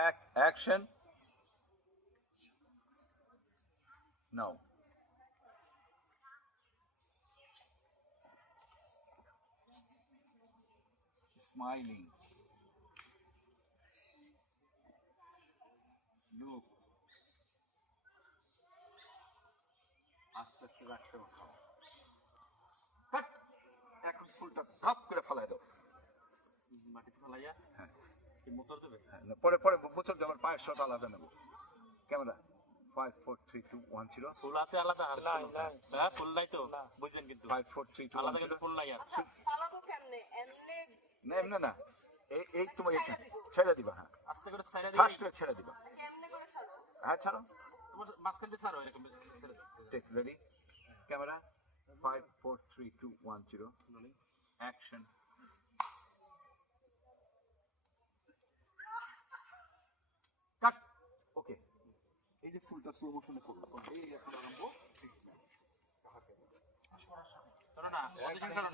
Action. No. Smiling. Look. আস্তে আস্তে রাখতে উঠাও। কাট। এখন ফুলটা ধাপ করে ফেলাই দাও। মাটিতে ফেলাইয়া হ্যাঁ কি মোচড় দেবে? হ্যাঁ পরে পরে মোচড় দেওয়ার পায়ের শট আলাদা নেব। ক্যামেরা 5 4 3 2 1 0। ফুল আছে আলাদা আর হ্যাঁ ফুল নাই তো বুঝছেন কিন্তু 5 4 3 2 আলাদা 1 কিন্তু 0। ফুল নাই আর আচ্ছা ফালাবো কেমনে এমনে না এমনি না, এই তোমার ছেড়ে দিবা। হ্যাঁ আস্তে করে সাইডে ঠাস দিয়ে করে ছেড়ে দিবা। কেমনে করে ছাড়ো হ্যাঁ ছাড়ো। তোমার মাঝখান দিয়ে ছাড়ো এরকম ছেড়ে দাও। Take ready camera 5 4 3 2 1 0 action. Cut. Okay এই যে ফুলটা স্লো মোশনে করব এই এখন আরম্ভ। ছাড়ো না পজিশন ছাড়ো না